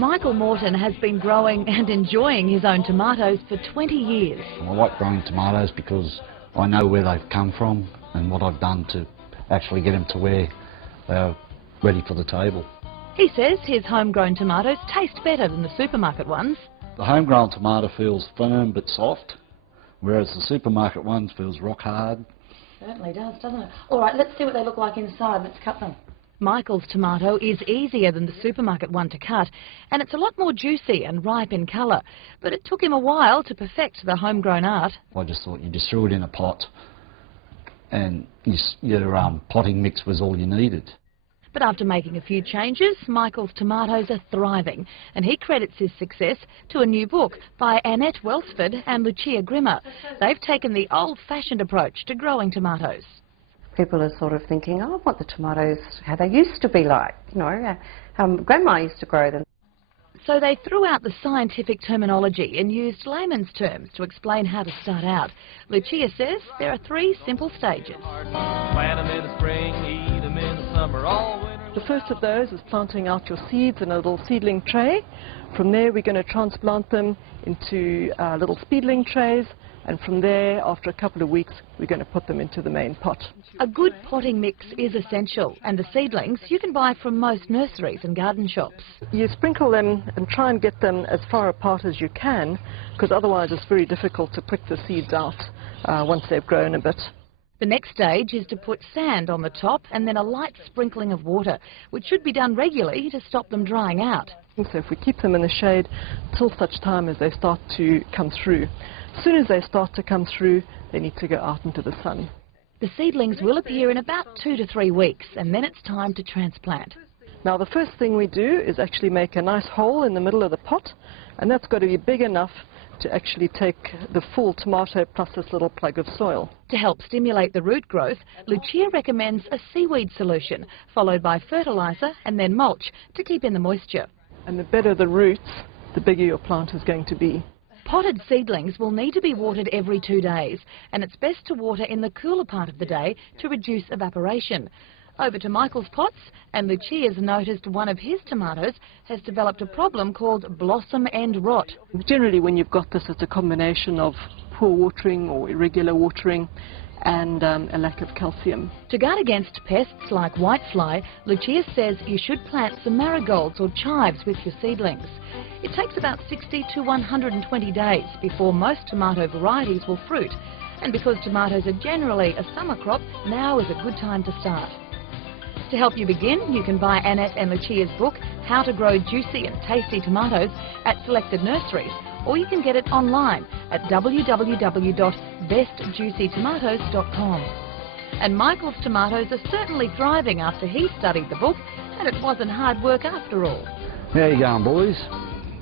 Michael Morton has been growing and enjoying his own tomatoes for 20 years. I like growing tomatoes because I know where they've come from and what I've done to actually get them to where they're ready for the table. He says his homegrown tomatoes taste better than the supermarket ones. The homegrown tomato feels firm but soft, whereas the supermarket ones feels rock hard. Certainly does, doesn't it? All right, let's see what they look like inside. Let's cut them. Michael's tomato is easier than the supermarket one to cut, and it's a lot more juicy and ripe in colour. But it took him a while to perfect the homegrown art. I just thought you just threw it in a pot and your potting mix was all you needed. But after making a few changes, Michael's tomatoes are thriving, and he credits his success to a new book by Annette Welsford and Lucia Grimmer. They've taken the old-fashioned approach to growing tomatoes. People are sort of thinking, oh, I want the tomatoes how they used to be like, Grandma used to grow them. So they threw out the scientific terminology and used layman's terms to explain how to start out. Lucia says there are 3 simple stages. Plant them in the spring, eat them in the summer, all winter. The first of those is planting out your seeds in a little seedling tray. From there we're going to transplant them into little seedling trays, and from there, after a couple of weeks, we're going to put them into the main pot. A good potting mix is essential, and the seedlings you can buy from most nurseries and garden shops. You sprinkle them and try and get them as far apart as you can, because otherwise it's very difficult to prick the seeds out once they've grown a bit. The next stage is to put sand on the top and then a light sprinkling of water, which should be done regularly to stop them drying out. So if we keep them in the shade till such time as they start to come through. As soon as they start to come through, they need to go out into the sun. The seedlings will appear in about 2 to 3 weeks, and then it's time to transplant. Now the first thing we do is actually make a nice hole in the middle of the pot, and that's got to be big enough to actually take the full tomato plus this little plug of soil. To help stimulate the root growth, Lucia recommends a seaweed solution, followed by fertiliser and then mulch to keep in the moisture. And the better the roots, the bigger your plant is going to be. Potted seedlings will need to be watered every 2 days, and it's best to water in the cooler part of the day to reduce evaporation. Over to Michael's pots, and Lucia's noticed one of his tomatoes has developed a problem called blossom end rot. Generally when you've got this, it's a combination of poor watering or irregular watering and a lack of calcium. To guard against pests like whitefly, Lucia says you should plant some marigolds or chives with your seedlings. It takes about 60 to 120 days before most tomato varieties will fruit, and because tomatoes are generally a summer crop, now is a good time to start. To help you begin, you can buy Annette and Lucia's book, How to Grow Juicy and Tasty Tomatoes, at selected nurseries, or you can get it online at www.bestjuicytomatoes.com. And Michael's tomatoes are certainly thriving after he studied the book, and it wasn't hard work after all. How you going, boys?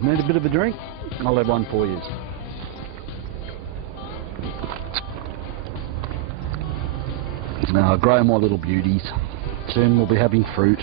Need a bit of a drink? I'll have one for you. Now, grow my little beauties. Soon we'll be having fruit.